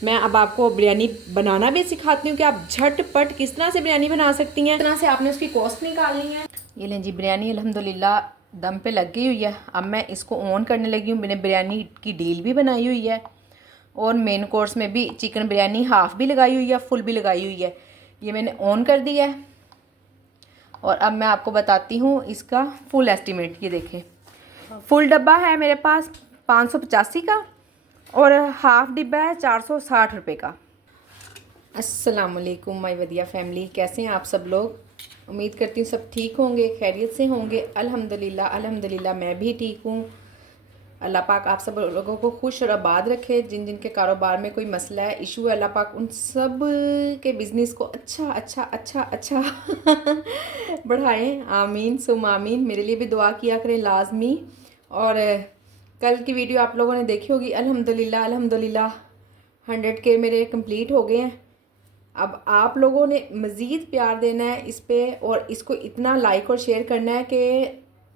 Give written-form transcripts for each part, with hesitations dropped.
मैं अब आपको बिरयानी बनाना भी सिखाती हूँ कि आप झटपट किस तरह से बिरयानी बना सकती हैं, किस तरह से आपने उसकी कॉस्ट निकालनी है। ये लें जी, बिरयानी अल्हम्दुलिल्लाह दम पे लग गई हुई है। अब मैं इसको ऑन करने लगी हूँ। मैंने बिरयानी की डील भी बनाई हुई है और मेन कोर्स में भी चिकन बिरयानी हाफ़ भी लगाई हुई है, फुल भी लगाई हुई है। ये मैंने ऑन कर दिया है और अब मैं आपको बताती हूँ इसका फुल एस्टीमेट। ये देखें, फुल डब्बा है मेरे पास 585 का और हाफ़ डिब्बा है 460 रुपये का। अस्सलाम वालेकुम माय वदिया फैमिली, कैसे हैं आप सब लोग? उम्मीद करती हूँ सब ठीक होंगे, खैरियत से होंगे। अल्हम्दुलिल्लाह अल्हम्दुलिल्लाह मैं भी ठीक हूँ। अल्लाह पाक आप सब लोगों को खुश और आबाद रखे। जिन जिन के कारोबार में कोई मसला है, इशू है, अल्लाह पाक उन सब के बिज़नेस को अच्छा अच्छा अच्छा अच्छा बढ़ाएं। आमीन सुम आमीन। मेरे लिए भी दुआ किया करें लाजमी। और कल की वीडियो आप लोगों ने देखी होगी। अल्हम्दुलिल्लाह अल्हम्दुलिल्लाह 100K मेरे कंप्लीट हो गए हैं। अब आप लोगों ने मज़ीद प्यार देना है इस पे और इसको इतना लाइक और शेयर करना है कि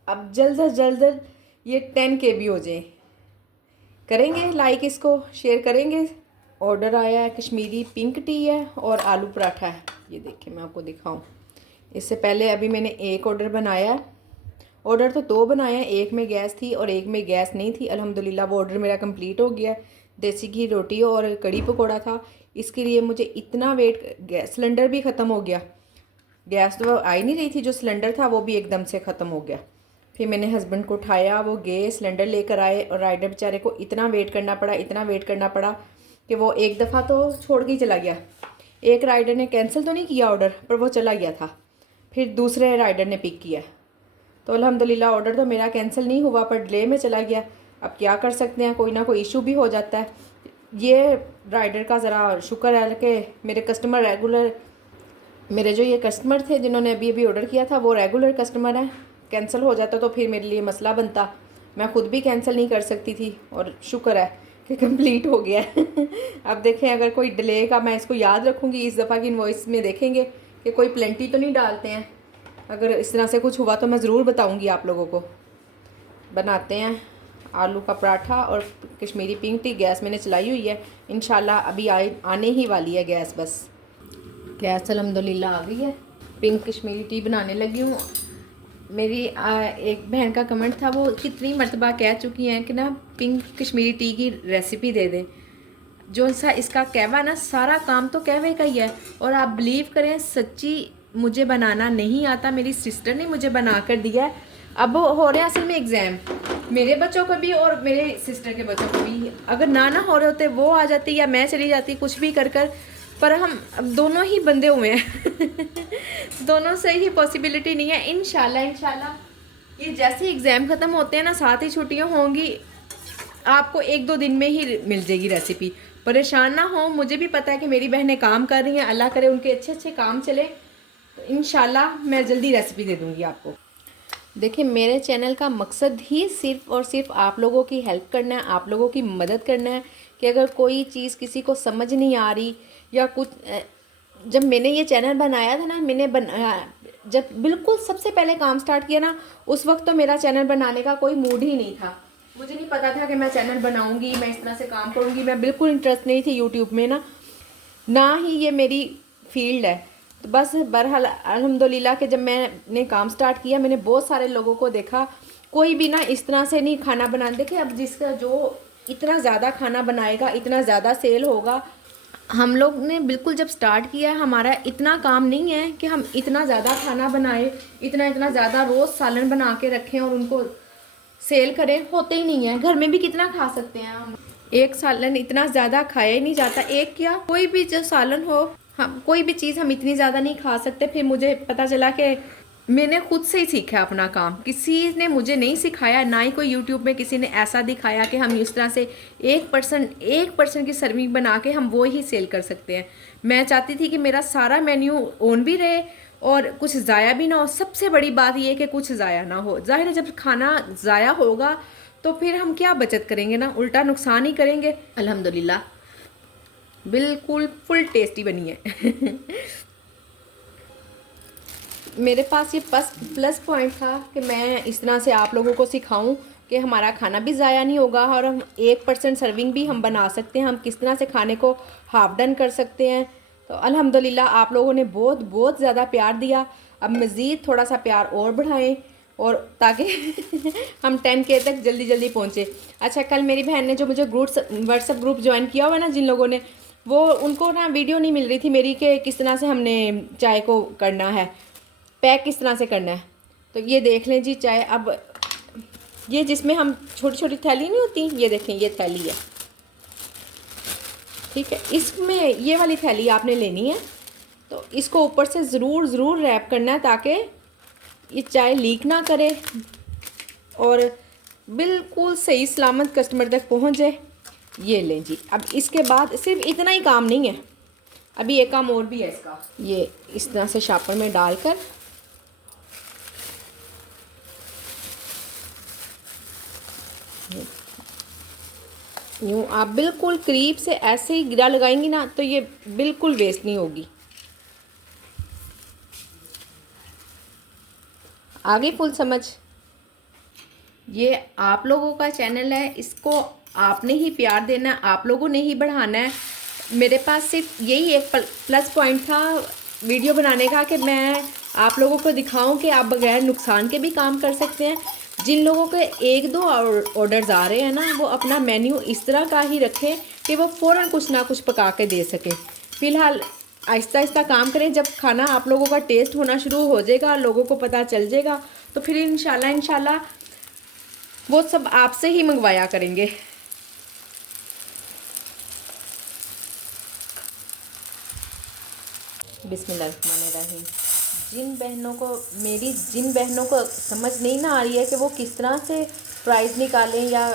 अब जल्द से जल्द ये 10K भी हो जाए। करेंगे लाइक, इसको शेयर करेंगे। ऑर्डर आया है, कश्मीरी पिंक टी है और आलू पराठा है। ये देखिए मैं आपको दिखाऊं। इससे पहले अभी मैंने एक ऑर्डर बनाया है। ऑर्डर तो 2 बनाए हैं, एक में गैस थी और एक में गैस नहीं थी। अल्हम्दुलिल्लाह वो ऑर्डर मेरा कंप्लीट हो गया। देसी घी रोटी और कड़ी पकौड़ा था। इसके लिए मुझे इतना वेट, गैस सिलेंडर भी ख़त्म हो गया। गैस तो आ ही नहीं रही थी, जो सिलेंडर था वो भी एकदम से ख़त्म हो गया। फिर मैंने हस्बैंड को उठाया, वो गए सिलेंडर लेकर आए और राइडर बेचारे को इतना वेट करना पड़ा, इतना वेट करना पड़ा कि वो एक दफ़ा तो छोड़ के ही चला गया। एक राइडर ने कैंसिल तो नहीं किया ऑर्डर, पर वो चला गया था। फिर दूसरे राइडर ने पिक किया। तो अल्हम्दुलिल्लाह ऑर्डर तो मेरा कैंसिल नहीं हुआ, पर डिले में चला गया। अब क्या कर सकते हैं, कोई ना कोई इशू भी हो जाता है। ये राइडर का ज़रा शुक्र है कि मेरे कस्टमर रेगुलर, मेरे जो ये कस्टमर थे जिन्होंने अभी अभी ऑर्डर किया था वो रेगुलर कस्टमर हैं। कैंसिल हो जाता तो फिर मेरे लिए मसला बनता, मैं ख़ुद भी कैंसिल नहीं कर सकती थी। और शुक्र है कि कंप्लीट हो गया है। अब देखें, अगर कोई डिले का, मैं इसको याद रखूँगी। इस दफ़ा की इनवॉइस में देखेंगे कि कोई प्लेंटी तो नहीं डालते हैं। अगर इस तरह से कुछ हुआ तो मैं ज़रूर बताऊँगी आप लोगों को। बनाते हैं आलू का पराठा और कश्मीरी पिंक टी। गैस मैंने चलाई हुई है, इंशाल्लाह अभी आने ही वाली है गैस। बस गैस अल्हम्दुलिल्लाह आ गई है। पिंक कश्मीरी टी बनाने लगी हूँ। मेरी एक बहन का कमेंट था, वो कितनी मरतबा कह चुकी हैं कि ना पिंक कश्मीरी टी की रेसिपी दे दें। जो सा इसका कहवा ना, सारा काम तो कहवे का ही है। और आप बिलीव करें, सच्ची मुझे बनाना नहीं आता, मेरी सिस्टर ने मुझे बना कर दिया है। अब हो रहे हैं असल में एग्ज़ाम, मेरे बच्चों को भी और मेरे सिस्टर के बच्चों को भी। अगर ना हो रहे होते, वो आ जाती या मैं चली जाती, कुछ भी कर कर। पर हम अब दोनों ही बंदे हुए हैं। दोनों से ही पॉसिबिलिटी नहीं है। इंशाल्लाह इंशाल्लाह ये जैसे एग्ज़ाम ख़त्म होते हैं ना, साथ ही छुट्टियाँ होंगी, आपको 1-2 दिन में ही मिल जाएगी रेसिपी। परेशान ना हो, मुझे भी पता है कि मेरी बहनें काम कर रही हैं। अल्लाह करे उनके अच्छे अच्छे काम चले, तो इंशाल्लाह मैं जल्दी रेसिपी दे दूँगी आपको। देखिए, मेरे चैनल का मकसद ही सिर्फ़ और सिर्फ आप लोगों की हेल्प करना है, आप लोगों की मदद करना है। कि अगर कोई चीज़ किसी को समझ नहीं आ रही या कुछ, जब मैंने ये चैनल बनाया था ना, मैंने जब बिल्कुल सबसे पहले काम स्टार्ट किया ना, उस वक्त तो मेरा चैनल बनाने का कोई मूड ही नहीं था। मुझे नहीं पता था कि मैं चैनल बनाऊंगी, मैं इस तरह से काम करूंगी। मैं बिल्कुल इंटरेस्ट नहीं थी यूट्यूब में ना ही ये मेरी फील्ड है। तो बस बहरहाल अल्हम्दुलिल्लाह कि जब मैंने काम स्टार्ट किया, मैंने बहुत सारे लोगों को देखा, कोई भी ना इस तरह से नहीं खाना बना। देखे, अब जिसका जो इतना ज़्यादा खाना बनाएगा, इतना ज़्यादा सेल होगा। हम लोग ने बिल्कुल जब स्टार्ट किया, हमारा इतना काम नहीं है कि हम इतना ज़्यादा खाना बनाए, इतना ज़्यादा रोज़ सालन बना के रखें और उनको सेल करें। होते ही नहीं है। घर में भी कितना खा सकते हैं हम? एक सालन इतना ज़्यादा खाया ही नहीं जाता। एक क्या, कोई भी जो सालन हो, हम कोई भी चीज़ हम इतनी ज़्यादा नहीं खा सकते। फिर मुझे पता चला कि मैंने खुद से ही सीखा अपना काम, किसी ने मुझे नहीं सिखाया, ना ही कोई यूट्यूब में किसी ने ऐसा दिखाया कि हम इस तरह से 1% की सर्विंग बना के हम वो ही सेल कर सकते हैं। मैं चाहती थी कि मेरा सारा मेन्यू ऑन भी रहे और कुछ ज़ाया भी ना हो। सबसे बड़ी बात ये कि कुछ ज़ाया ना हो। जाहिर है, जब खाना ज़ाया होगा तो फिर हम क्या बचत करेंगे ना, उल्टा नुकसान ही करेंगे। अल्हम्दुलिल्लाह बिल्कुल फुल टेस्टी बनी है। मेरे पास ये प्लस पॉइंट था कि मैं इस तरह से आप लोगों को सिखाऊं कि हमारा खाना भी ज़ाया नहीं होगा और हम 1% सर्विंग भी हम बना सकते हैं। हम किस तरह से खाने को हाफ डन कर सकते हैं। तो अल्हम्दुलिल्लाह आप लोगों ने बहुत बहुत ज़्यादा प्यार दिया। अब मज़ीद थोड़ा सा प्यार और बढ़ाएं और ताकि हम 10K तक जल्दी जल्दी पहुँचे। अच्छा, कल मेरी बहन ने जो मुझे व्हाट्सएप ग्रुप ज्वाइन किया हुआ है ना, जिन लोगों ने, वो उनको ना वीडियो नहीं मिल रही थी मेरी कि किस तरह से हमने चाय को करना है, पैक किस तरह से करना है। तो ये देख लें जी चाय। अब ये जिसमें हम छोटी छोटी थैली नहीं होती, ये देखें ये थैली है, ठीक है। इसमें ये वाली थैली आपने लेनी है। तो इसको ऊपर से ज़रूर रैप करना है ताकि ये चाय लीक ना करे और बिल्कुल सही सलामत कस्टमर तक पहुंच जाए। ये लें जी। अब इसके बाद सिर्फ इतना ही काम नहीं है, अभी एक काम और भी है इसका। ये इस तरह से शापर में डालकर यूँ आप बिल्कुल करीब से ऐसे ही गिरा लगाएंगी ना तो ये बिल्कुल वेस्ट नहीं होगी। आगे फुल समझ। ये आप लोगों का चैनल है, इसको आपने ही प्यार देना है, आप लोगों ने ही बढ़ाना है। मेरे पास सिर्फ यही एक प्लस पॉइंट था वीडियो बनाने का कि मैं आप लोगों को दिखाऊं कि आप बगैर नुकसान के भी काम कर सकते हैं। जिन लोगों के 1-2 ऑर्डर्स आ रहे हैं ना, वो अपना मेन्यू इस तरह का ही रखें कि वो फ़ौरन कुछ ना कुछ पका के दे सकें। फ़िलहाल आहिस्ता आहिस्ता काम करें। जब खाना आप लोगों का टेस्ट होना शुरू हो जाएगा, लोगों को पता चल जाएगा, तो फिर इंशाल्लाह वो सब आपसे ही मंगवाया करेंगे। बिस्मिल्लाहिर्रहमानिर्रहीम। जिन बहनों को समझ नहीं ना आ रही है कि वो किस तरह से प्राइस निकालें या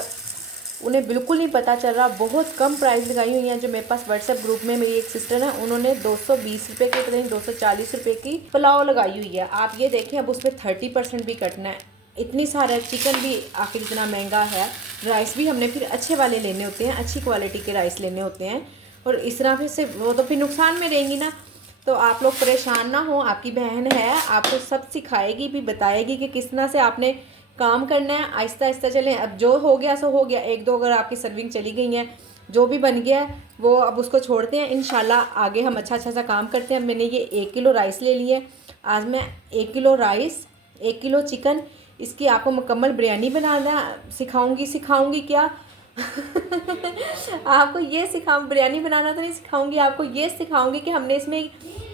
उन्हें बिल्कुल नहीं पता चल रहा, बहुत कम प्राइस लगाई हुई हैं। जो मेरे पास व्हाट्सएप ग्रुप में मेरी एक सिस्टर है, उन्होंने 220 रुपये की, पता नहीं 240 रुपये की पुलाव लगाई हुई है। आप ये देखें, अब उसमें 30% भी कटना है। इतनी सारा चिकन भी आखिर इतना महंगा है। राइस भी हमने फिर अच्छे वाले लेने होते हैं, अच्छी क्वालिटी के राइस लेने होते हैं। और इस तरह से वो तो फिर नुकसान में रहेंगी ना। तो आप लोग परेशान ना हो, आपकी बहन है, आपको सब सिखाएगी भी, बताएगी कि किस तरह से आपने काम करना है। आहिस्ता आहिस्ता चलें। अब जो हो गया सो हो गया। 1-2 अगर आपकी सर्विंग चली गई है, जो भी बन गया है वो अब उसको छोड़ते हैं। इंशाल्लाह आगे हम अच्छा सा काम करते हैं। मैंने ये 1 किलो राइस ले लिए। आज मैं 1 किलो राइस, 1 किलो चिकन, इसकी आपको मुकम्मल बिरयानी बनाना सिखाऊंगी क्या आपको ये बिरयानी बनाना तो नहीं सिखाऊंगी, आपको ये सिखाऊंगी कि हमने इसमें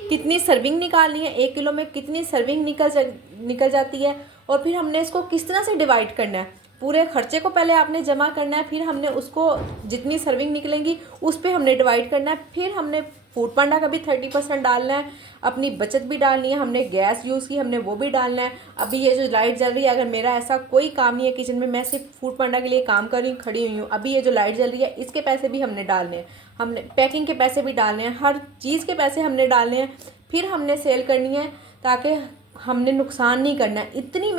कितनी सर्विंग निकालनी है, 1 किलो में कितनी सर्विंग निकल जाती है, और फिर हमने इसको किस तरह से डिवाइड करना है। पूरे खर्चे को पहले आपने जमा करना है, फिर हमने उसको जितनी सर्विंग निकलेंगी उस पर हमने डिवाइड करना है। फिर हमने फूड पांडा का भी 30% डालना है, अपनी बचत भी डालनी है। हमने गैस यूज़ की, हमने वो भी डालना है। अभी ये जो लाइट जल रही है, अगर मेरा ऐसा कोई काम नहीं है किचन में, मैं सिर्फ फूड पांडा के लिए काम कर रही हूँ, खड़ी हुई हूँ, अभी ये जो लाइट जल रही है इसके पैसे भी हमने डालने हैं, हमने पैकिंग के पैसे भी डालने हैं, हर चीज़ के पैसे हमने डालने हैं। फिर हमने सेल करनी है ताकि हमने नुकसान नहीं करना है। इतनी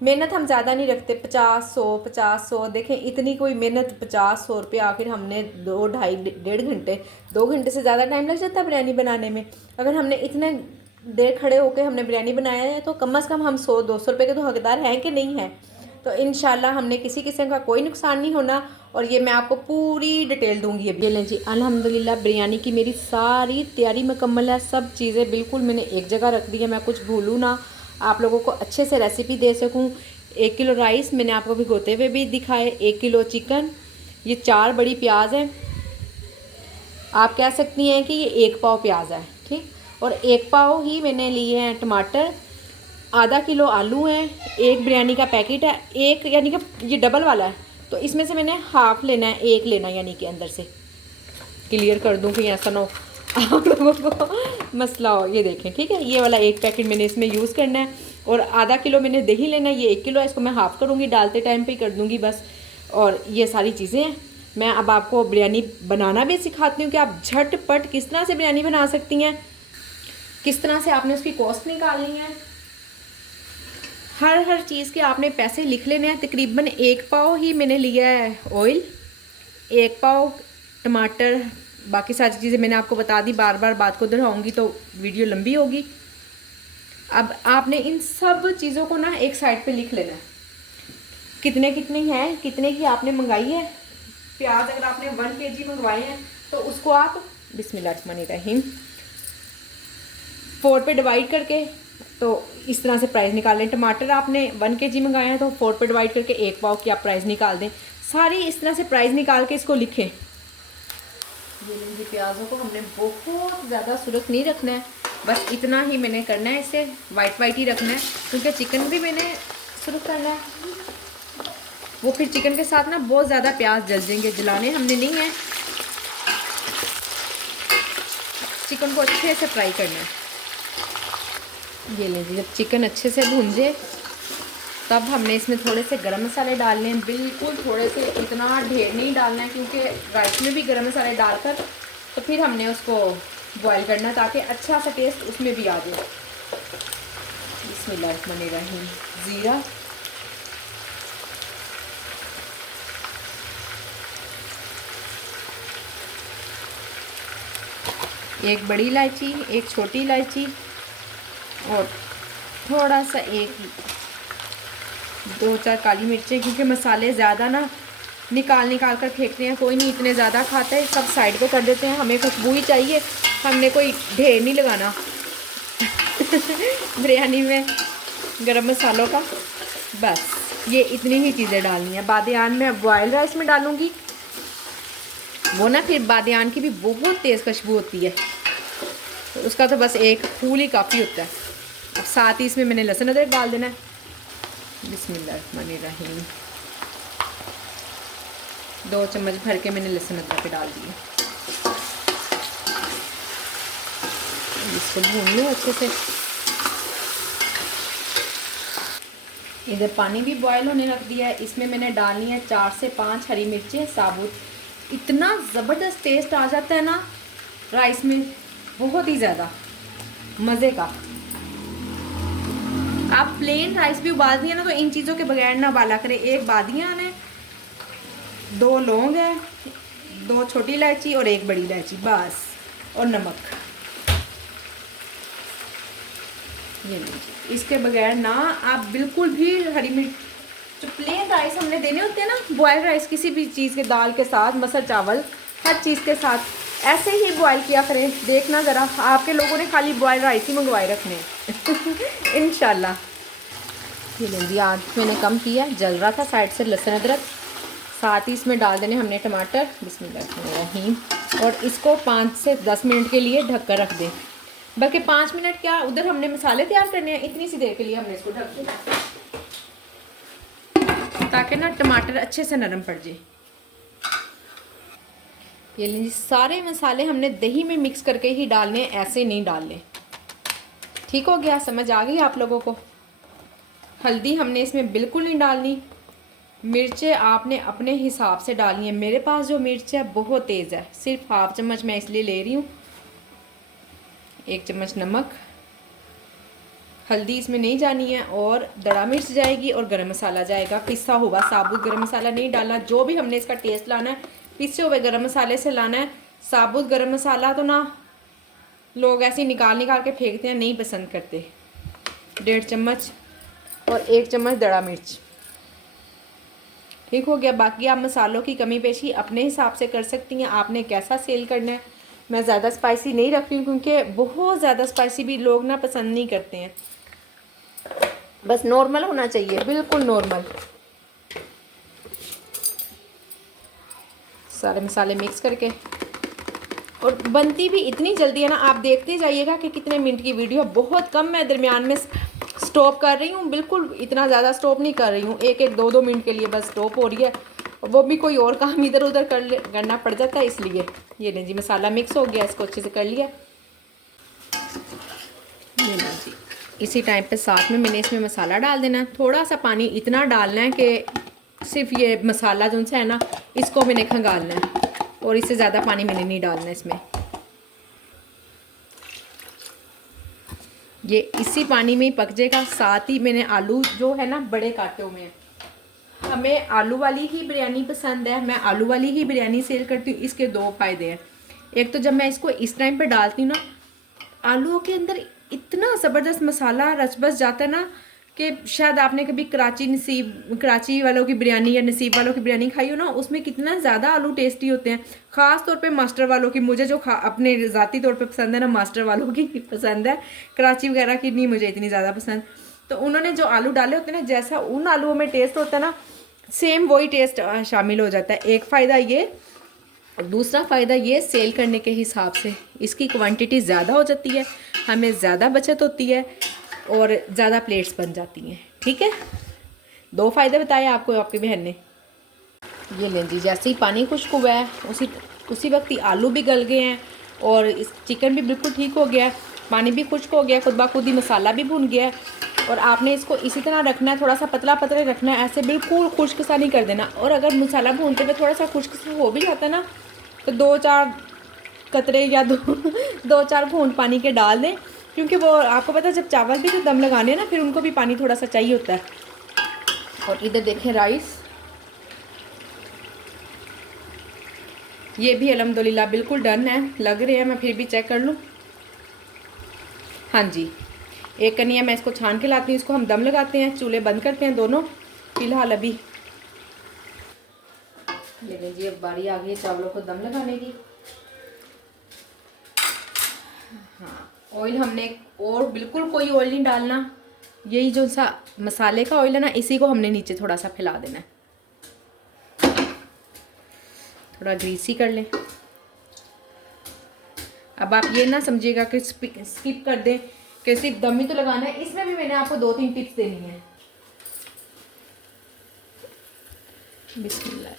मेहनत हम ज़्यादा नहीं रखते। 50-100 देखें, इतनी कोई मेहनत 50-100 रुपये, आखिर हमने 2-2.5-1.5 घंटे, 2 घंटे से ज़्यादा टाइम लग जाता है बिरयानी बनाने में। अगर हमने इतने देर खड़े होकर हमने बिरयानी बनाया है तो कम से कम हम 100-200 रुपये के तो हकदार हैं कि नहीं है। तो इंशाल्लाह हमने किसी किस्म का कोई नुकसान नहीं होना। और ये मैं आपको पूरी डिटेल दूंगी। अभी लें जी, अल्हम्दुलिल्लाह बिरयानी की मेरी सारी तैयारी मुकम्मल है। सब चीज़ें बिल्कुल मैंने एक जगह रख दी है, मैं कुछ भूलूँ ना, आप लोगों को अच्छे से रेसिपी दे सकूं। 1 किलो राइस मैंने आपको भिगोते हुए भी दिखाए, 1 किलो चिकन, ये 4 बड़ी प्याज है, आप कह सकती हैं कि ये 1 पाव प्याज है, ठीक। और 1 पाव ही मैंने लिए हैं टमाटर, आधा किलो आलू हैं, 1 बिरयानी का पैकेट है, 1 यानी कि ये डबल वाला है तो इसमें से मैंने हाफ़ लेना है, 1 लेना, यानी कि अंदर से क्लियर कर दूँ कि ऐसा ना हो आप लोगों को मसला हो। ये देखें, ठीक है, ये वाला 1 पैकेट मैंने इसमें यूज़ करना है। और आधा किलो मैंने दही लेना है, ये 1 किलो है, इसको मैं हाफ़ करूँगी, डालते टाइम पे ही कर दूँगी बस। और ये सारी चीज़ें हैं। मैं अब आपको बिरयानी बनाना भी सिखाती हूँ कि आप झटपट किस तरह से बिरयानी बना सकती हैं, किस तरह से आपने उसकी कॉस्ट निकालनी है। हर चीज़ के आपने पैसे लिख लेने हैं। तकरीबन 1 पाव ही मैंने लिया है ऑयल, 1 पाव टमाटर, बाकी सारी चीज़ें मैंने आपको बता दी। बार बार बात को दोहराऊंगी तो वीडियो लंबी होगी। अब आपने इन सब चीज़ों को ना एक साइड पे लिख लेना है। कितने कितनी हैं, कितने की आपने मंगाई है। प्याज अगर आपने 1 kg मंगवाए हैं तो उसको आप बिस्मिल्लाहिर्रहमानिर्रहीम 4 पे डिवाइड करके तो इस तरह से प्राइस निकाल लें। टमाटर आपने 1 kg मंगाए हैं तो 4 पे डिवाइड करके 1 पाव की आप प्राइस निकाल दें। सारी इस तरह से प्राइस निकाल के इसको लिखें। ये लीजिए, प्याज़ों को हमने बहुत ज़्यादा सुरख नहीं रखना है, बस इतना ही मैंने करना है, इसे वाइट वाइट ही रखना है, क्योंकि चिकन भी मैंने सुरख करना है। वो फिर चिकन के साथ ना बहुत ज़्यादा प्याज जल जाएंगे, जलाने हमने नहीं है, चिकन को अच्छे से फ्राई करना है। ये लीजिए, जब चिकन अच्छे से भूंजे तब हमने इसमें थोड़े से गरम मसाले डालने हैं, बिल्कुल थोड़े से, इतना ढेर नहीं डालना है, क्योंकि राइस में भी गरम मसाले डालकर तो फिर हमने उसको बॉईल करना है ताकि अच्छा सा टेस्ट उसमें भी आ जाए। बिस्मिल्लाहिर्रहमानिर्रहीम। ज़ीरा, एक बड़ी इलायची, एक छोटी इलायची और थोड़ा सा 2-4 काली मिर्चें, क्योंकि मसाले ज़्यादा ना निकाल कर फेंकते हैं, कोई नहीं इतने ज़्यादा खाता है, सब साइड पे कर देते हैं। हमें खुशबू ही चाहिए, हमने कोई ढेर नहीं लगाना बिरयानी में गरम मसालों का। बस ये इतनी ही चीज़ें डालनी है। बादियान में बॉयल राइस में डालूँगी, वो ना फिर बादियान की भी बहुत तेज़ खुशबू होती है, तो उसका तो बस एक फूल ही काफ़ी होता है। अब साथ ही इसमें मैंने लहसुन अदरक डाल देना है। बिस्मिल्लाहिर्रहमानिर्रहीम। 2 चम्मच भर के मैंने लहसुन अदरक डाल दिए। इसको भून लो अच्छे से। इधर पानी भी बॉयल होने रख दिया है, इसमें मैंने डालनी है 4 से 5 हरी मिर्चें साबुत। इतना ज़बरदस्त टेस्ट आ जाता है ना राइस में, बहुत ही ज़्यादा मज़े का। आप प्लेन राइस भी उबाल दिए ना तो इन चीज़ों के बगैर ना उबाला करें। 1 बादियान है, 2 लौंग है, 2 छोटी इलायची और 1 बड़ी इलायची, बस, और नमक। ये लीजिए, इसके बगैर ना आप बिल्कुल भी हरी मिर्च, जो प्लेन राइस हमने देने होते हैं ना, बॉयल राइस किसी भी चीज़ के, दाल के साथ, मसल चावल, हर चीज़ के साथ ऐसे ही बॉयल किया करें। देखना ज़रा, आपके लोगों ने खाली बॉयल राइस ही मंगवाए रखने इंशाल्लाह। ये लीजिए, आग मैंने कम किया, जल रहा था साइड से लहसुन अदरक। साथ ही इसमें डाल देने हमने टमाटर। बिस्मिल्लाहिर्रहमानिर्रहीम। और इसको 5 से 10 मिनट के लिए ढक कर रख दें, बल्कि 5 मिनट क्या, उधर हमने मसाले तैयार करने हैं, इतनी सी देर के लिए हमने इसको ढक दिया ताकि ना टमाटर अच्छे से नरम पड़ जाए। ये लीजिए, सारे मसाले हमने दही में मिक्स करके ही डालने हैं, ऐसे नहीं डालने। ठीक हो गया, समझ आ गई आप लोगों को। हल्दी हमने इसमें बिल्कुल नहीं डालनी। मिर्चें आपने अपने हिसाब से डालनी है। मेरे पास जो मिर्च है बहुत तेज़ है, सिर्फ 1/2 चम्मच मैं इसलिए ले रही हूँ। 1 चम्मच नमक, हल्दी इसमें नहीं जानी है, और दड़ा मिर्च जाएगी और गरम मसाला जाएगा, पिसा हुआ साबुत गरम मसाला नहीं डालना। जो भी हमने इसका टेस्ट लाना है पिसे हुए गरम मसाले से लाना है। साबुत गरम मसाला तो ना लोग ऐसे ही निकाल के फेंकते हैं, नहीं पसंद करते। 1.5 चम्मच और 1 चम्मच दड़ा मिर्च। ठीक हो गया। बाकी आप मसालों की कमी पेशी अपने हिसाब से कर सकती हैं, आपने कैसा सेल करना है। मैं ज़्यादा स्पाइसी नहीं रख रही हूँ, क्योंकि बहुत ज़्यादा स्पाइसी भी लोग ना पसंद नहीं करते हैं। बस नॉर्मल होना चाहिए, बिल्कुल नॉर्मल। सारे मसाले मिक्स करके, और बनती भी इतनी जल्दी है ना, आप देखते जाइएगा कि कितने मिनट की वीडियो, बहुत कम मैं दरमियान में स्टॉप कर रही हूँ, बिल्कुल इतना ज़्यादा स्टॉप नहीं कर रही हूँ। 1-1, 2-2 मिनट के लिए बस स्टॉप हो रही है, वो भी कोई और काम इधर उधर करना पड़ जाता है, इसलिए। ये लीजिए, मसाला मिक्स हो गया, इसको अच्छे से कर लिया। ये लीजिए, इसी टाइम पे साथ में मैंने इसमें मसाला डाल देना। थोड़ा सा पानी इतना डालना है कि सिर्फ ये मसाला जो है ना, इसको मैंने खंगालना है, और इससे ज़्यादा पानी मैंने नहीं डालना इसमें। ये इसी पानी में ही पक जाएगा। साथ ही मैंने आलू जो है ना बड़े काटे हुए हैं, हमें आलू वाली ही बिरयानी पसंद है, मैं आलू वाली ही बिरयानी सेल करती हूँ। इसके 2 फ़ायदे हैं। एक तो जब मैं इसको इस टाइम पे डालती हूँ ना, आलूओं के अंदर इतना ज़बरदस्त मसाला रच बस जाता है ना कि शायद आपने कभी कराची वालों की बिरयानी या नसीब वालों की बिरयानी खाई हो ना, उसमें कितना ज़्यादा आलू टेस्टी होते हैं। ख़ास तौर पे मास्टर वालों की, मुझे जो अपने ज़ाती तौर पे पसंद है ना, मास्टर वालों की पसंद है, कराची वगैरह की नहीं मुझे इतनी ज़्यादा पसंद। तो उन्होंने जो आलू डाले होते हैं ना, जैसा उन आलूओं में टेस्ट होता है ना, सेम वही टेस्ट शामिल हो जाता है। एक फ़ायदा ये, और दूसरा फ़ायदा ये, सेल करने के हिसाब से इसकी क्वांटिटी ज़्यादा हो जाती है, हमें ज़्यादा बचत होती है और ज़्यादा प्लेट्स बन जाती हैं। ठीक है, 2 फ़ायदे बताए आपको आपकी बहन ने। ये लें जी, जैसे ही पानी खुश्क हुआ है उसी वक्त ही आलू भी गल गए हैं और इस चिकन भी बिल्कुल ठीक हो गया, पानी भी खुश्क हो गया, खुद ब खुद ही मसाला भी भुन गया है। और आपने इसको इसी तरह रखना है, थोड़ा सा पतला पतला रखना है, ऐसे बिल्कुल खुश्क सा नहीं कर देना। और अगर मसाला भूनते हुए थोड़ा सा खुश्क सा हो भी जाता है ना, तो 2-4 कतरे या 2-4 बूंद पानी के डाल दें, क्योंकि वो आपको पता है जब चावल भी तो दम लगाने हैं ना, फिर उनको भी पानी थोड़ा सा चाहिए होता है। और इधर देखें राइस, ये भी अल्हम्दुलिल्लाह बिल्कुल डन है, लग रहे हैं, मैं फिर भी चेक कर लूँ। हाँ जी, एक कनिया मैं इसको छान के लाती हूँ, इसको हम दम लगाते हैं, चूल्हे बंद करते हैं दोनों फिलहाल अभी। ये लीजिए, अब बारी आ गई है चावलों को दम लगाने की। हाँ, ऑयल हमने, और बिल्कुल कोई ऑयल नहीं डालना, यही जो सा मसाले का ऑयल है ना, इसी को हमने नीचे थोड़ा सा फैला देना है, थोड़ा ग्रीसी कर लें। अब आप ये ना समझिएगा कि स्किप कर दें कि सिर्फ दम ही तो लगाना है, इसमें भी मैंने आपको 2-3 टिप्स देनी है। बिस्मिल्लाह।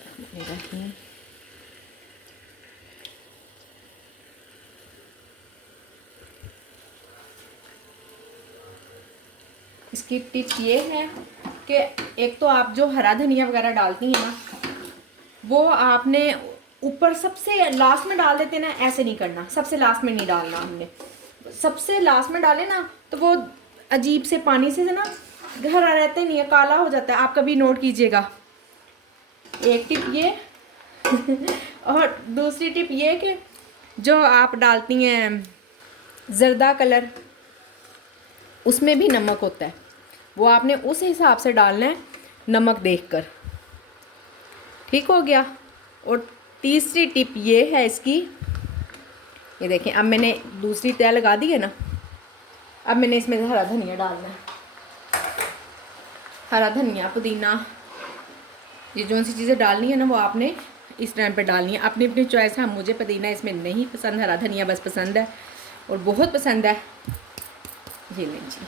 इसकी टिप्स ये है कि एक तो आप जो हरा धनिया वगैरह डालती हैं ना, वो आपने ऊपर सबसे लास्ट में डाल देते ना, ऐसे नहीं करना, सबसे लास्ट में नहीं डालना। हमने सबसे लास्ट में डाले ना तो वो अजीब से पानी से ना हरा रहता ही नहीं है, काला हो जाता है। आप कभी नोट कीजिएगा, एक टिप ये और दूसरी टिप ये कि जो आप डालती हैं ज़र्दा कलर, उसमें भी नमक होता है, वो आपने उस हिसाब से डालना है, नमक देखकर। ठीक हो गया। और तीसरी टिप ये है इसकी, ये देखें, अब मैंने दूसरी तय लगा दी है ना, अब मैंने इसमें हरा धनिया डालना है। हरा धनिया, पुदीना, ये जो सी चीज़ें डालनी है ना, वो आपने इस टाइम पे डालनी है, अपनी अपनी चॉइस है। मुझे पुदीना इसमें नहीं पसंद, हरा धनिया बस पसंद है और बहुत पसंद है। ये लीजिए,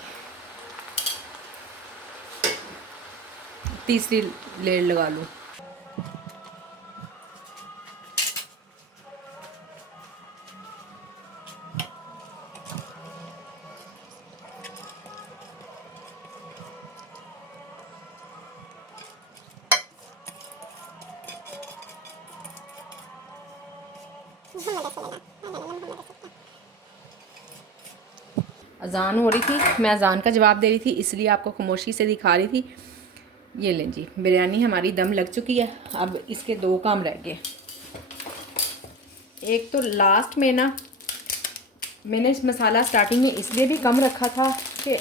तीसरी लेयर लगा लूँ। अजान हो रही थी, मैं अजान का जवाब दे रही थी, इसलिए आपको खामोशी से दिखा रही थी। ये लें जी, बिरयानी हमारी दम लग चुकी है। अब इसके 2 काम रह गए। एक तो लास्ट में ना, मैंने इस मसाला स्टार्टिंग में इसलिए भी कम रखा था कि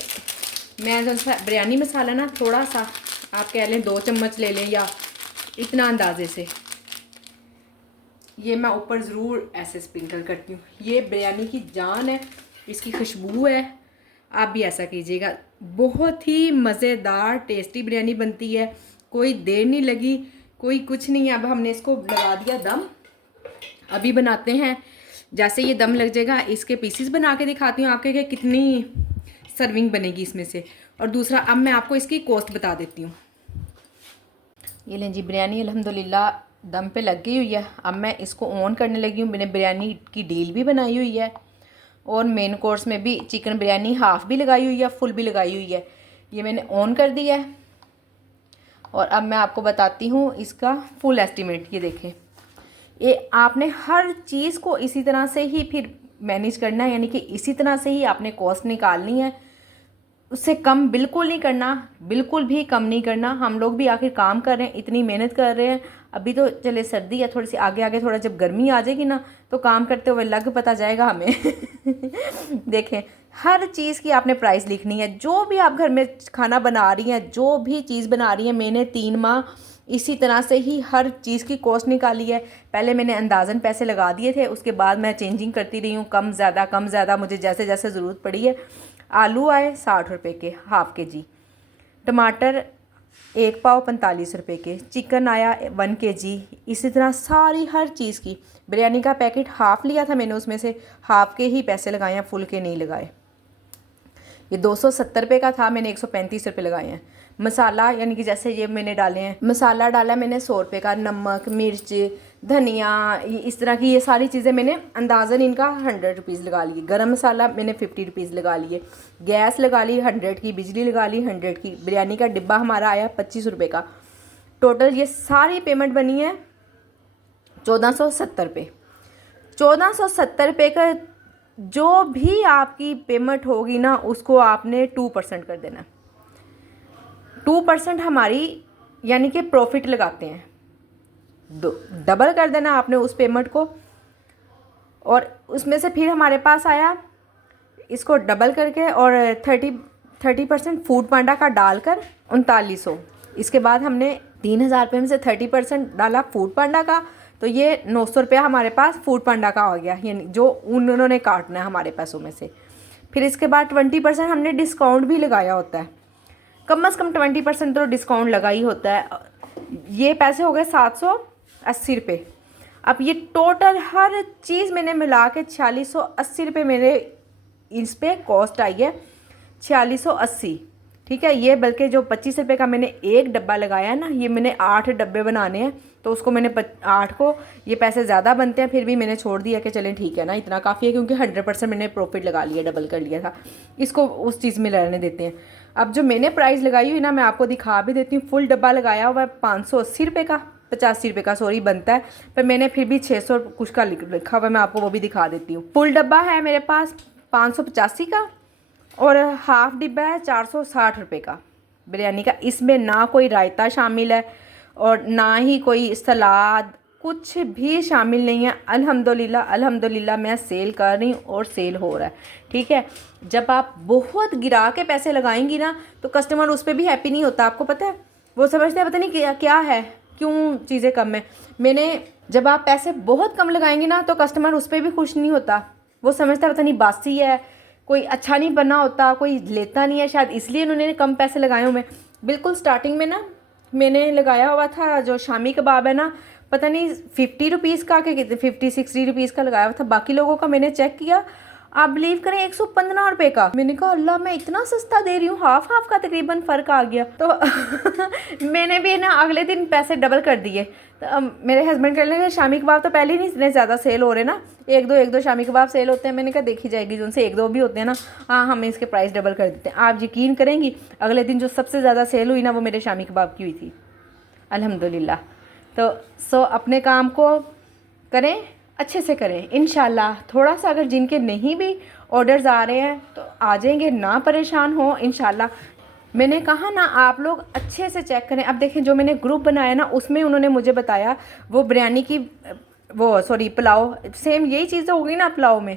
मैं जो बिरयानी मसाला ना, थोड़ा सा आप कह लें 2 चम्मच ले लें या इतना अंदाजे से, ये मैं ऊपर ज़रूर ऐसे स्प्रिंकल करती हूँ। ये बिरयानी की जान है, इसकी खुशबू है। आप भी ऐसा कीजिएगा, बहुत ही मज़ेदार टेस्टी बिरयानी बनती है, कोई देर नहीं लगी, कोई कुछ नहीं। अब हमने इसको लगा दिया दम, अभी बनाते हैं। जैसे ये दम लग जाएगा, इसके पीसीस बना के दिखाती हूँ आपके कि कितनी सर्विंग बनेगी इसमें से। और दूसरा, अब मैं आपको इसकी कॉस्ट बता देती हूँ। ये लें जी, बिरयानी अल्हम्दुलिल्लाह दम पे लग गई हुई है। अब मैं इसको ऑन करने लगी हूँ। मैंने बिरयानी की डील भी बनाई हुई है और मेन कोर्स में भी चिकन बिरयानी हाफ़ भी लगाई हुई है, फुल भी लगाई हुई है। ये मैंने ऑन कर दिया है और अब मैं आपको बताती हूँ इसका फुल एस्टीमेट। ये देखें, ये आपने हर चीज़ को इसी तरह से ही फिर मैनेज करना है, यानी कि इसी तरह से ही आपने कॉस्ट निकालनी है, उससे कम बिल्कुल नहीं करना, बिल्कुल भी कम नहीं करना। हम लोग भी आखिर काम कर रहे हैं, इतनी मेहनत कर रहे हैं। अभी तो चले सर्दी है, थोड़ी सी आगे आगे थोड़ा जब गर्मी आ जाएगी ना, तो काम करते हुए लग पता जाएगा हमें। देखें, हर चीज़ की आपने प्राइस लिखनी है। जो भी आप घर में खाना बना रही हैं, जो भी चीज़ बना रही हैं, मैंने 3 माह इसी तरह से ही हर चीज़ की कॉस्ट निकाली है। पहले मैंने अंदाज़न पैसे लगा दिए थे, उसके बाद मैं चेंजिंग करती रही हूँ, कम ज़्यादा मुझे जैसे जैसे ज़रूरत पड़ी है। आलू आए 60 रुपये के हाफ़ kg, टमाटर 1 पाव 45 रुपये के, चिकन आया 1 kg। इसी तरह सारी हर चीज़ की, बिरयानी का पैकेट हाफ़ लिया था मैंने, उसमें से हाफ़ के ही पैसे लगाए हैं, फुल के नहीं लगाए। ये 270 रुपये का था, मैंने 135 रुपये लगाए हैं। मसाला यानी कि जैसे ये मैंने डाले हैं, मसाला डाला मैंने 100 रुपये का, नमक, मिर्च, धनिया, इस तरह की ये सारी चीज़ें मैंने अंदाज़न इनका 100 रुपीज़ लगा लिए। गरम मसाला मैंने 50 रुपीज़ लगा लिए। गैस लगा ली 100 की, बिजली लगा ली 100 की। बिरयानी का डिब्बा हमारा आया 25 रुपये का। टोटल ये सारी पेमेंट बनी है 1470 रुपये। 1470 रुपये का जो भी आपकी पेमेंट होगी ना, उसको आपने 2% कर देना। 2% हमारी यानी कि प्रॉफिट लगाते हैं, डबल कर देना आपने उस पेमेंट को। और उसमें से फिर हमारे पास आया, इसको डबल करके और 30% फूड पांडा का डालकर 3900। इसके बाद हमने 3000 रुपये में से 30% डाला फूड पांडा का, तो ये 900 रुपया हमारे पास फूड पांडा का हो गया, यानी जो उन्होंने काटना है हमारे पैसों में से। फिर इसके बाद 20% हमने डिस्काउंट भी लगाया होता है, कम से कम 20% तो डिस्काउंट लगा ही होता है। ये पैसे हो गए 780 रुपये। अब ये टोटल हर चीज़ मैंने मिला के 4680 रुपये मेरे इस पे कॉस्ट आई है, 4680। ठीक है, ये बल्कि जो 25 रुपये का मैंने एक डब्बा लगाया है ना, ये मैंने 8 डब्बे बनाने हैं, तो उसको मैंने 8 को, ये पैसे ज़्यादा बनते हैं, फिर भी मैंने छोड़ दिया कि चलें ठीक है ना, इतना काफ़ी है, क्योंकि 100% मैंने प्रॉफिट लगा लिया, डबल कर लिया था, इसको उस चीज़ में रहने देते हैं। अब जो मैंने प्राइस लगाई हुई ना, मैं आपको दिखा भी देती हूँ। फुल डब्बा लगाया हुआ है 580 रुपये का, 85 रुपये का सॉरी बनता है, पर मैंने फिर भी 600 कुछ का लिखा हुआ है, मैं आपको वो भी दिखा देती हूँ। फुल डब्बा है मेरे पास 585 का, और हाफ़ डिब्बा है 460 रुपये का बिरयानी का। इसमें ना कोई रायता शामिल है और ना ही कोई सलाद, कुछ भी शामिल नहीं है। अल्हम्दुलिल्लाह मैं सेल कर रही हूँ और सेल हो रहा है। ठीक है, जब आप बहुत गिरा के पैसे लगाएंगी ना, तो कस्टमर उस पर भी हैप्पी नहीं होता, आपको पता है। वो समझते हैं पता नहीं क्या है, क्यों चीज़ें कम है। जब आप पैसे बहुत कम लगाएंगी ना, तो कस्टमर उस पर भी खुश नहीं होता, वो समझता है पता नहीं बासी है, कोई अच्छा नहीं बना होता, कोई लेता नहीं है, शायद इसलिए उन्होंने कम पैसे लगाए हुए। बिल्कुल स्टार्टिंग में ना मैंने लगाया हुआ था जो शामी कबाब है ना, पता नहीं 50 रुपीज़ का कि 50-60 रुपीज़ का लगाया हुआ था। बाकी लोगों का मैंने चेक किया, आप बिलीव करें 115 रुपये का। मैंने कहा अल्लाह, मैं इतना सस्ता दे रही हूँ, हाफ का तकरीबन फ़र्क आ गया। तो मैंने भी ना अगले दिन पैसे डबल कर दिए। तो मेरे हस्बैंड कहने लगे शामी कबाब तो पहले ही नहीं इतने ज़्यादा सेल हो रहे ना, एक दो शामी कबाब सेल होते हैं। मैंने कहा देखी जाएगी, जो उनसे 1-2 भी होते हैं ना, हाँ हम इसके प्राइस डबल कर देते हैं। आप यकीन करेंगी, अगले दिन जो सबसे ज़्यादा सेल हुई ना, वो मेरे शामी कबाब की हुई थी, अल्हम्दुलिल्लाह। तो अपने काम को करें, अच्छे से करें इंशाल्लाह। थोड़ा सा अगर जिनके नहीं भी ऑर्डर्स आ रहे हैं तो आ जाएंगे, ना परेशान हो इंशाल्लाह। मैंने कहा ना, आप लोग अच्छे से चेक करें। अब देखें, जो मैंने ग्रुप बनाया ना, उसमें उन्होंने मुझे बताया वो बिरयानी की पुलाव, सेम यही चीज़ होगी ना पुलाव में,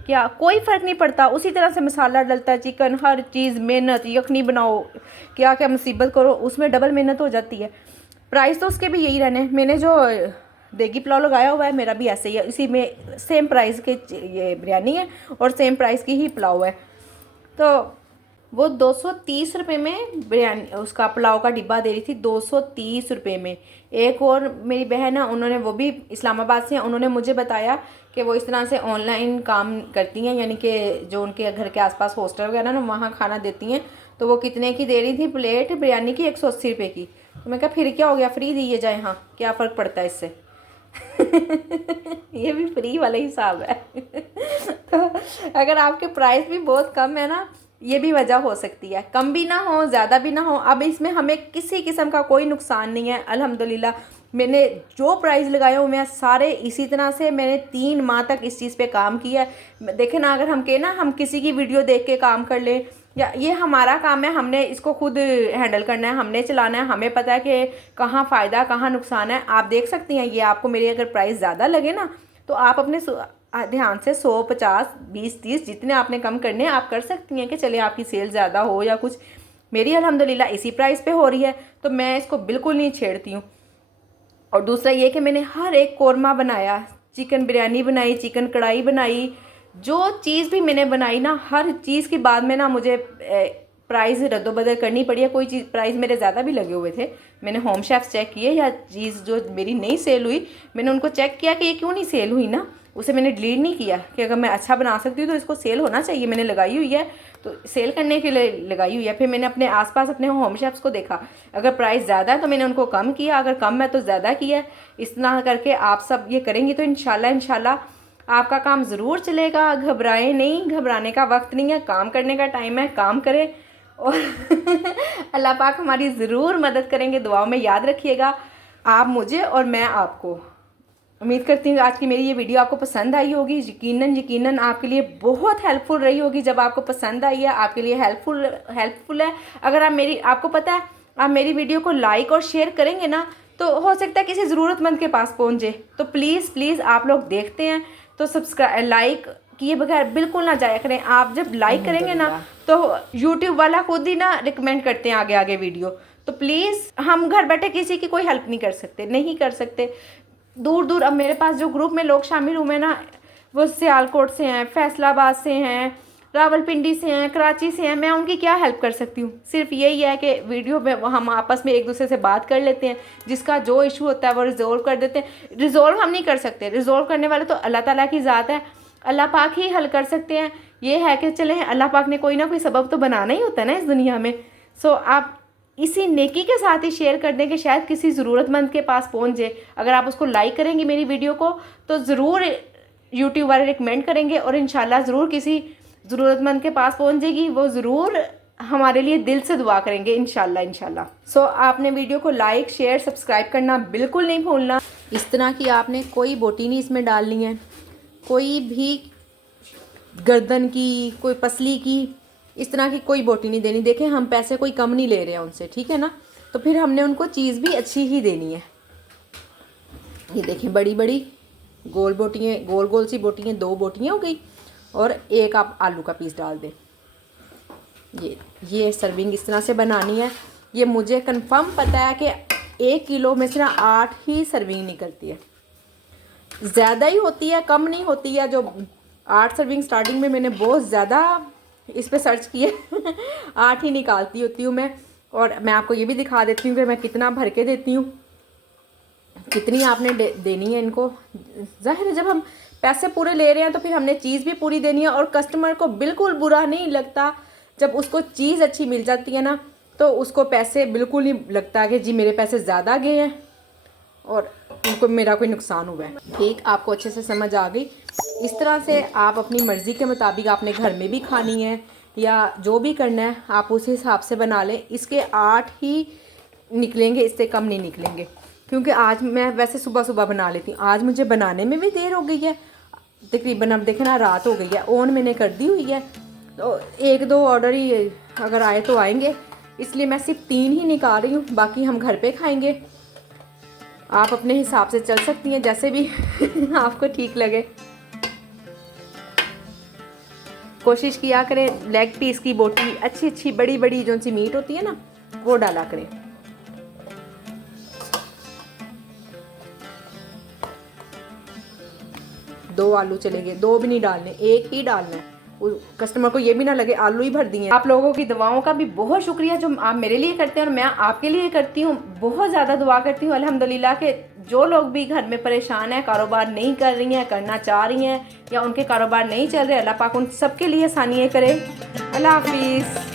क्या कोई फ़र्क नहीं पड़ता, उसी तरह से मसाला डलता है, चिकन, हर चीज़, मेहनत, यखनी बनाओ, क्या क्या मुसीबत करो, उसमें डबल मेहनत हो जाती है। प्राइस तो उसके भी यही रहने। मैंने जो देगी पुलाव लगाया हुआ है, मेरा भी ऐसे ही है, इसी में सेम प्राइस के ये बिरयानी है और सेम प्राइस की ही पुलाव है। तो वो 230 रुपये में बिरयानी, उसका पुलाव का डिब्बा दे रही थी 230 रुपये में। एक और मेरी बहन है, उन्होंने, वो भी इस्लामाबाद से हैं, उन्होंने मुझे बताया कि वो इस तरह से ऑनलाइन काम करती हैं, यानी कि जो उनके घर के आसपास हॉस्टल वगैरह ना, वहाँ खाना देती हैं। तो वो कितने की दे रही थी प्लेट बिरयानी की? 180 रुपये की। तो मैं कहा फिर क्या हो गया, फ्री दिए जाए, हाँ क्या फ़र्क पड़ता है इससे। ये भी फ्री वाला हिसाब है। तो अगर आपके प्राइस भी बहुत कम है ना, ये भी वजह हो सकती है, कम भी ना हो ज़्यादा भी ना हो। अब इसमें हमें किसी किस्म का कोई नुकसान नहीं है, अल्हम्दुलिल्लाह। मैंने जो प्राइस लगाए हुए हैं सारे इसी तरह से, मैंने 3 माह तक इस चीज़ पे काम किया है। देखें ना, अगर हम कहें ना हम किसी की वीडियो देख के काम कर लें, या ये हमारा काम है, हमने इसको खुद हैंडल करना है, हमने चलाना है, हमें पता है कि कहाँ फ़ायदा कहाँ नुकसान है। आप देख सकती हैं, ये आपको मेरी अगर प्राइस ज़्यादा लगे ना, तो आप अपने ध्यान से 100, 50, 20, 30 जितने आपने कम करने हैं आप कर सकती हैं कि चले आपकी सेल ज़्यादा हो या कुछ। मेरी अल्हम्दुलिल्लाह इसी प्राइस पे हो रही है तो मैं इसको बिल्कुल नहीं छेड़ती हूँ। और दूसरा ये कि मैंने हर एक कोरमा बनाया, चिकन बिरयानी बनाई, चिकन कढ़ाई बनाई, जो चीज़ भी मैंने बनाई ना, हर चीज़ के बाद में ना मुझे प्राइस रद्दोबदल करनी पड़ी है। कोई चीज़ प्राइस मेरे ज़्यादा भी लगे हुए थे, मैंने होम शेफ्स चेक किए, या चीज़ जो मेरी नहीं सेल हुई मैंने उनको चेक किया कि ये क्यों नहीं सेल हुई ना, उसे मैंने डिलीट नहीं किया कि अगर मैं अच्छा बना सकती हूँ तो इसको सेल होना चाहिए, मैंने लगाई हुई है तो सेल करने के लिए लगाई हुई है। फिर मैंने अपने आसपास अपने होम शेफ्स को देखा, अगर प्राइस ज़्यादा है तो मैंने उनको कम किया, अगर कम है तो ज़्यादा किया। इस तरह करके आप सब ये करेंगी तो इंशाल्लाह आपका काम ज़रूर चलेगा। घबराएं नहीं, घबराने का वक्त नहीं है, काम करने का टाइम है, काम करें और अल्लाह पाक हमारी ज़रूर मदद करेंगे। दुआओं में याद रखिएगा, आप मुझे और मैं आपको। उम्मीद करती हूँ आज की मेरी ये वीडियो आपको पसंद आई होगी। यकीनन आपके लिए बहुत हेल्पफुल रही होगी। जब आपको पसंद आई है आपके लिए हेल्पफुल है। अगर आपको पता है आप मेरी वीडियो को लाइक और शेयर करेंगे ना तो हो सकता है किसी ज़रूरतमंद के पास पहुँचे। तो प्लीज़ आप लोग देखते हैं तो सब्सक्राइब, लाइक किए बगैर बिल्कुल ना जाया करें। आप जब लाइक करेंगे ना तो यूट्यूब वाला खुद ही ना रिकमेंड करते हैं आगे वीडियो। तो प्लीज़, हम घर बैठे किसी की कोई हेल्प नहीं कर सकते। दूर अब मेरे पास जो ग्रुप में लोग शामिल हुए ना, वो सियालकोट से हैं, फैसलाबाद से हैं, रावलपिंडी से हैं, कराची से हैं, मैं उनकी क्या हेल्प कर सकती हूँ। सिर्फ यही है कि वीडियो में हम आपस में एक दूसरे से बात कर लेते हैं, जिसका जो इशू होता है वो रिजोल्व कर देते हैं। रिजोल्व हम नहीं कर सकते, रिजोल्व करने वाले तो अल्लाह ताला की ज़ात है, अल्लाह पाक ही हल कर सकते हैं। ये है कि चले अल्लाह पाक ने कोई ना कोई सबब तो बनाना ही होता है ना इस दुनिया में। सो आप इसी नेकी के साथ ही शेयर कर दें कि शायद किसी ज़रूरतमंद के पास पहुंच जाए। अगर आप उसको लाइक करेंगे मेरी वीडियो को तो ज़रूर यूट्यूब वाले रिकमेंड करेंगे और इंशाल्लाह ज़रूर किसी ज़रूरतमंद के पास पहुंच जाएगी। वो ज़रूर हमारे लिए दिल से दुआ करेंगे इंशाल्लाह। सो आपने वीडियो को लाइक, शेयर, सब्सक्राइब करना बिल्कुल नहीं भूलना। इस तरह की आपने कोई बोटी नहीं इसमें डालनी है, कोई भी गर्दन की, कोई पसली की, इस तरह की कोई बोटी नहीं देनी। देखें हम पैसे कोई कम नहीं ले रहे हैं उनसे, ठीक है ना, तो फिर हमने उनको चीज़ भी अच्छी ही देनी है। ये देखें बड़ी गोल बोटियाँ, गोल सी बोटियाँ, 2 बोटियाँ हो गई और एक आप आलू का पीस डाल दें। ये सर्विंग इस तरह से बनानी है। ये मुझे कंफर्म पता है कि 1 किलो में सिर्फ 8 ही सर्विंग निकलती है, ज़्यादा ही होती है, कम नहीं होती है। जो 8 सर्विंग स्टार्टिंग में मैंने बहुत ज़्यादा इस पे सर्च किए 8 ही निकालती होती हूँ मैं। और मैं आपको ये भी दिखा देती हूँ कि मैं कितना भर के देती हूँ, कितनी आपने देनी है इनको। जाहिर है जब हम पैसे पूरे ले रहे हैं तो फिर हमने चीज़ भी पूरी देनी है। और कस्टमर को बिल्कुल बुरा नहीं लगता जब उसको चीज़ अच्छी मिल जाती है ना, तो उसको पैसे बिल्कुल नहीं लगता कि जी मेरे पैसे ज़्यादा गए हैं और उनको मेरा कोई नुकसान हुआ है। ठीक, आपको अच्छे से समझ आ गई। इस तरह से आप अपनी मर्ज़ी के मुताबिक आपने घर में भी खानी है या जो भी करना है आप उस हिसाब से बना लें। इसके 8 ही निकलेंगे, इससे कम नहीं निकलेंगे, क्योंकि आज मैं वैसे सुबह बना लेती हूँ। आज मुझे बनाने में भी देर हो गई है, तकरीबन अब देखें ना रात हो गई है। ओन मैंने कर दी हुई है, तो 1-2 ऑर्डर ही अगर आए तो आएंगे, इसलिए मैं सिर्फ 3 ही निकाल रही हूँ, बाकी हम घर पे खाएंगे। आप अपने हिसाब से चल सकती हैं जैसे भी आपको ठीक लगे। कोशिश किया करें लेग पीस की बोटी अच्छी बड़ी जो सी मीट होती है ना वो डाला करें। दो आलू चलेंगे, 2 भी नहीं डालने, 1 ही डालना है। कस्टमर को ये भी ना लगे आलू ही भर दिए। आप लोगों की दुआओं का भी बहुत शुक्रिया जो आप मेरे लिए करते हैं और मैं आपके लिए करती हूँ। बहुत ज़्यादा दुआ करती हूँ अल्हम्दुलिल्लाह के जो लोग भी घर में परेशान हैं, कारोबार नहीं कर रही हैं, करना चाह रही हैं या उनके कारोबार नहीं चल रहे, अल्लाह पाक उन सबके लिए आसानियाँ करे। अल्लाह हाफिज़।